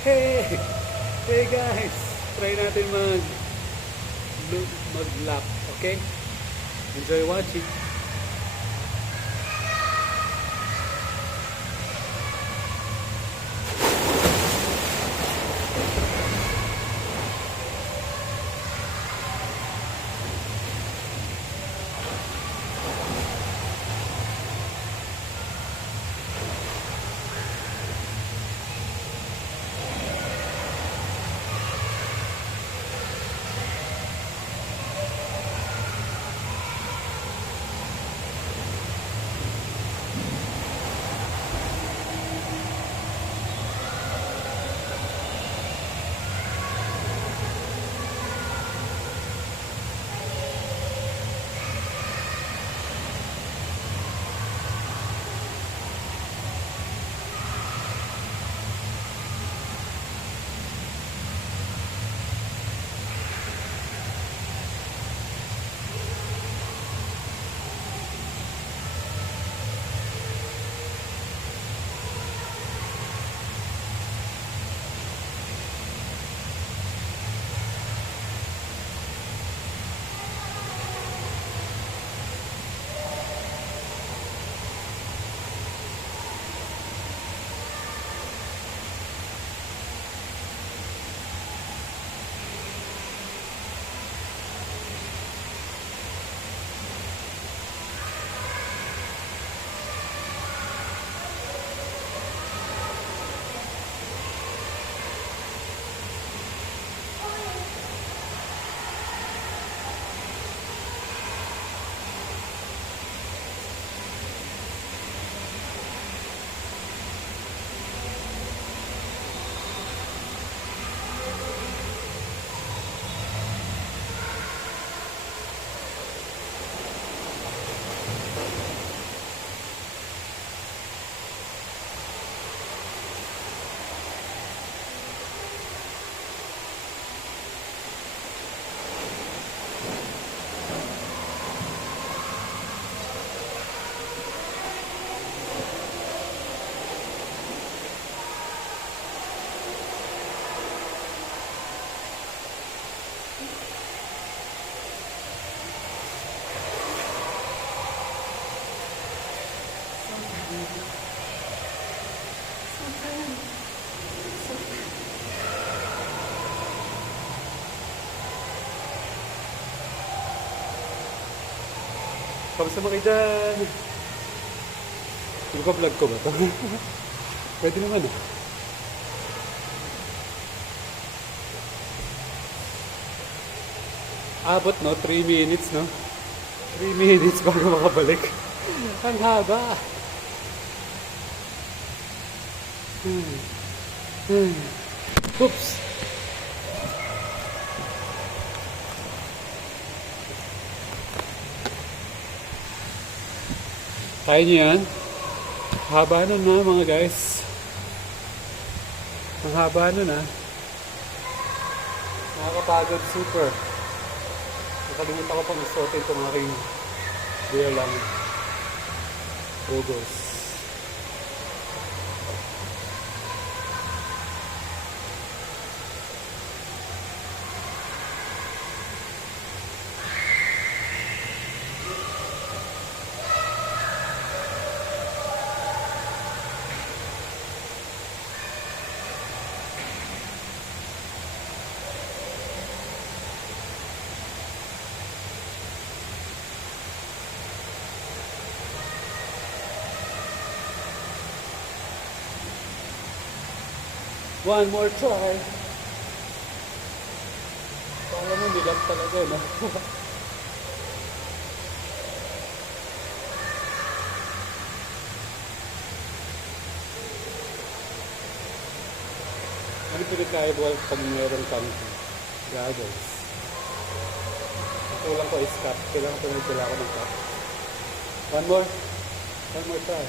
Hey! Hey guys! Try natin mag-lap, okay? Enjoy watching. Kamusta mga dyan? Vlog ko ba ito? Pwede naman eh. Abot no? 3 minutes no? 3 minutes bago makabalik. Ang haba. Oops! Kaya niyo yan? Haba nun na mga guys. Ang haba nun ha. Nakakapagod super. Nakalimutan ko pang isuotin itong aking beer lang. Rugos. One more try. Kala mo bigat talaga, no? Ano pinagkaiba pag meron kang goggles? Kulang ko is cup. Kailangan ko nagdala ko ng cup. One more try.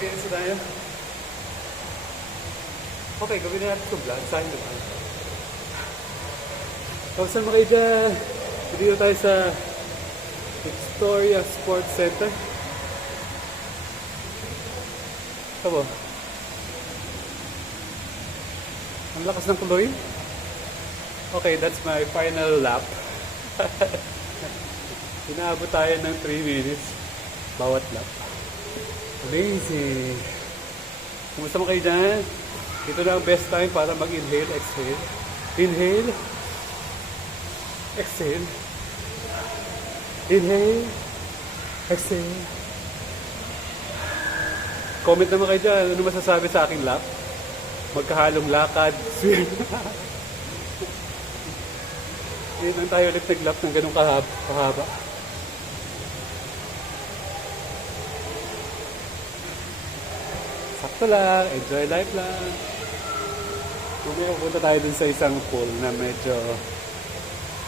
Maglinis na tayo. Okay, gawin na natin ito vlog. Saan naman? Kamusta mga kaida? Dito tayo sa Victoria Sports Center. Ito. Ang lakas ng tuloy. Okay, that's my final lap. Inaabot tayo ng 3 minutes bawat lap. Amazing. Kumusta mo kayo dyan? Ito na ang best time para mag-inhale, exhale. Inhale. Exhale. Inhale. Exhale. Comment naman kayo dyan. Ano masasabi sa aking lap? Magkahalong lakad. Swim. Hindi lang tayo ulit nag-lap ng ganong kahaba. Sakto lang. Enjoy life lang. Mamaya pupunta tayo dun sa isang pool na medyo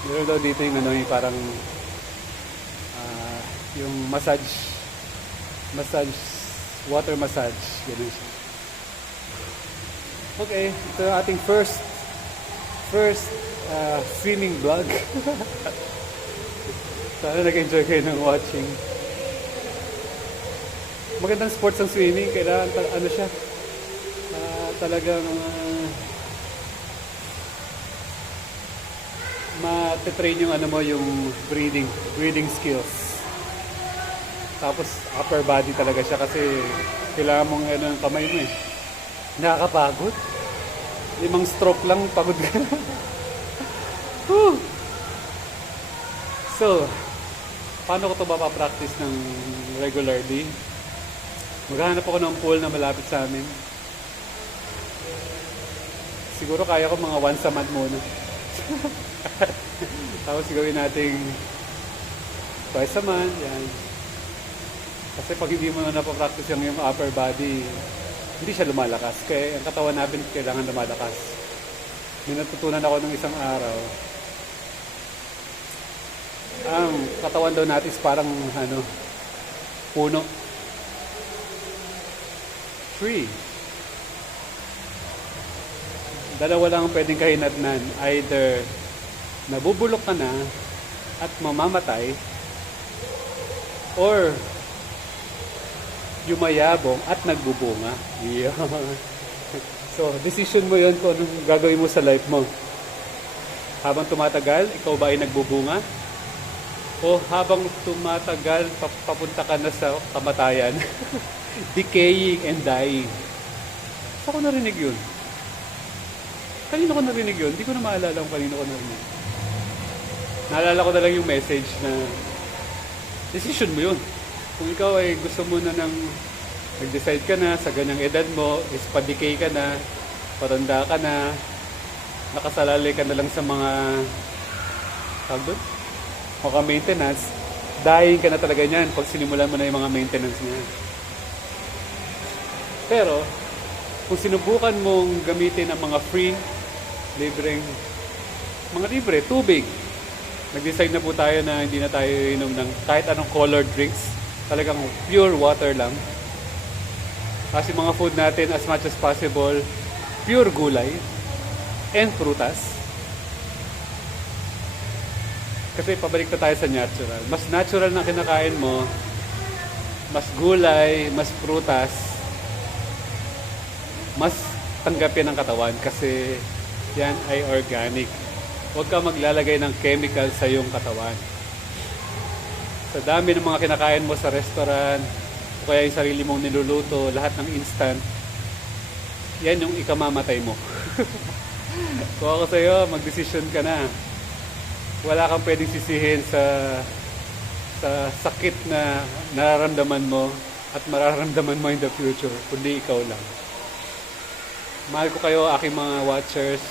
meron daw dito yung ano yung parang yung water massage. Ganun siya. Okay, ito ang ating first swimming vlog. Sana nag-enjoy kayo ng watching. Magandang sports ang swimming. Kailangan ano siya talagang matitrain yung ano mo, yung breathing skills. Tapos upper body talaga siya kasi kailangan mong ano yung kamay mo eh. Nakakapagod. 5 stroke lang, pagod ka na. So, paano ko ito mapapractice ng regularly? Maghahanap ako ng pool na malapit sa amin. Siguro kaya ko mga once a month muna. Tapos gawin natin twice a month. Yan. Kasi pag hindi mo na napapractice yung upper body, hindi siya lumalakas. Kaya ang katawan natin kailangan lumalakas. May natutunan ako nung isang araw. Ang katawan daw natin is parang puno. Tree. Dalawa lang ang pwedeng kahinatnan. Either nabubulok ka na at mamamatay, or yumayabong at nagbubunga. Yeah. So, decision mo yun kung anong gagawin mo sa life mo. Habang tumatagal, ikaw ba ay nagbubunga? O habang tumatagal, papunta ka na sa kamatayan? Decaying and dying. Saan ko narinig yun? Kanino ko narinig yun? Hindi ko na maalala kung kanino ko narinig. Naalala ko na lang yung message na decision mo yun. Kung ikaw ay gusto mo na nag-decide ka na sa ganyang edad mo, is pa-decay ka na, patanda ka na, nakasalalay ka na lang sa mga maintenance, dying ka na talaga niyan pag sinimulan mo na yung mga maintenance niya. Pero, kung sinubukan mong gamitin ang mga free, libre, tubig. Nag-decide na po tayo na hindi na tayo inom ng kahit anong colored drinks. Talagang pure water lang. Kasi mga food natin, as much as possible, pure gulay and prutas. Kasi pabalik na tayo sa natural. Mas natural na kinakain mo, mas gulay, mas prutas, mas tanggapin ng katawan kasi yan ay organic. Huwag ka maglalagay ng chemical sa iyong katawan. Sa dami ng mga kinakain mo sa restaurant, o kaya yung sarili mong niluluto, lahat ng instant, yan yung ikamamatay mo. Kung ako sa'yo, mag-decision ka na. Wala kang pwedeng sisihin sa sakit na nararamdaman mo at mararamdaman mo in the future, kundi ikaw lang. Mahal ko kayo, aking mga watchers.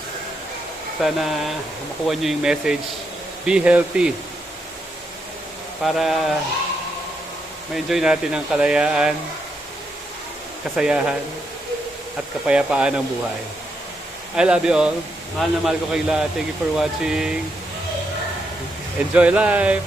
Sana makuha nyo yung message. Be healthy. Para ma-enjoy natin ang kalayaan, kasayahan, at kapayapaan ng buhay. I love you all. Mahal na mahal ko kayo lahat. Thank you for watching. Enjoy life!